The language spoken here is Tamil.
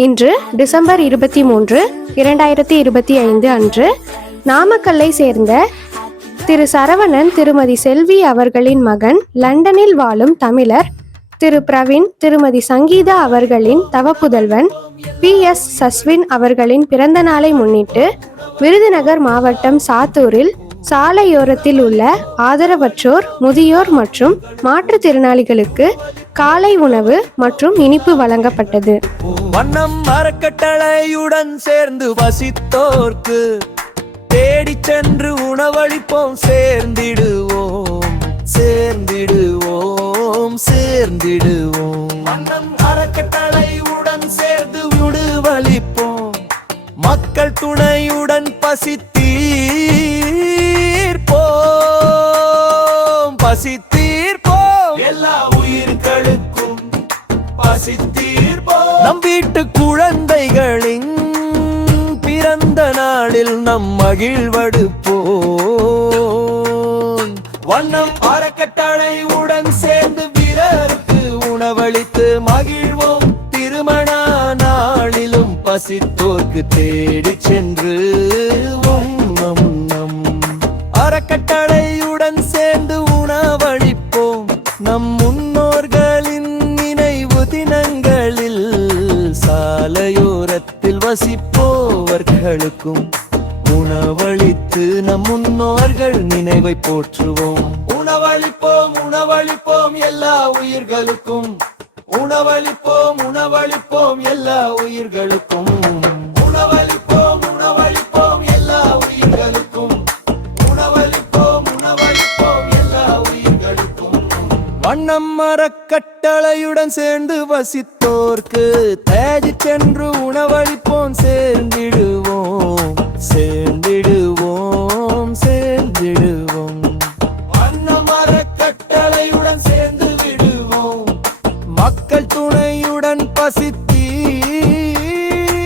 இன்று டிசம்பர் இருபத்தி மூன்று இரண்டாயிரத்தி இருபத்தி ஐந்து அன்று நாமக்கல்லை சேர்ந்த திரு சரவணன் திருமதி செல்வி அவர்களின் மகன் லண்டனில் வாழும் தமிழர் திரு பிரவீன் திருமதி சங்கீதா அவர்களின் தவப்புதல்வன் பி எஸ் சஸ்வின் அவர்களின் பிறந்த நாளை முன்னிட்டு விருதுநகர் மாவட்டம் சாத்தூரில் சாலையோரத்தில் உள்ள ஆதரவற்றோர் முதியோர் மற்றும் மாற்றுத்திறனாளிகளுக்கு காலை உணவு மற்றும் இனிப்பு வழங்கப்பட்டது. வண்ணம் மரக்கட்டளையுடன் சேர்ந்து வசித்தோர்க்கு தேடி சென்று உணவளிப்போம் சேர்ந்திடுவோம் சேர்ந்திடுவோம் சேர்ந்திடுவோம். வண்ணம் அறக்கட்டளையுடன் சேர்ந்து உணவளிப்போம் மக்கள் துணையுடன் பசித்தீர்ப்போம் நாட்டு குழந்தைகளின் பிறந்த நாளில் நம் மகிழ்வடுப்போம். வண்ணம் அறக்கட்டளை உடன் சேர்ந்து வீரருக்கு உணவளித்து மகிழ்வோம். திருமண நாளிலும் பசித்தோர்க்கு தேடி சென்று உண்ணம் அறக்கட்டளையுடன் சேர்ந்து உணவளிப்போம். நம் முன் வசிப்போவர்களுக்கும் உணவளித்து நம் முன்னோர்கள் நினைவை போற்றுவோம். உணவளிப்போம் உணவளிப்போம் எல்லா உயிர்களுக்கும். உணவளிப்போம் உணவளிப்போம் எல்லா உயிர்களுக்கும். வண்ணம் மரக்கட்டளையுடன் சேர்ந்து வசித்தோர்க்கு தேஜி சென்று உணவளிப்போம். சேர்ந்திடுவோம் சேர்ந்திடுவோம் சேர்ந்திடுவோம். வண்ண மரக்கட்டளையுடன் சேர்ந்து விடுவோம். மக்கள் துணையுடன் பசி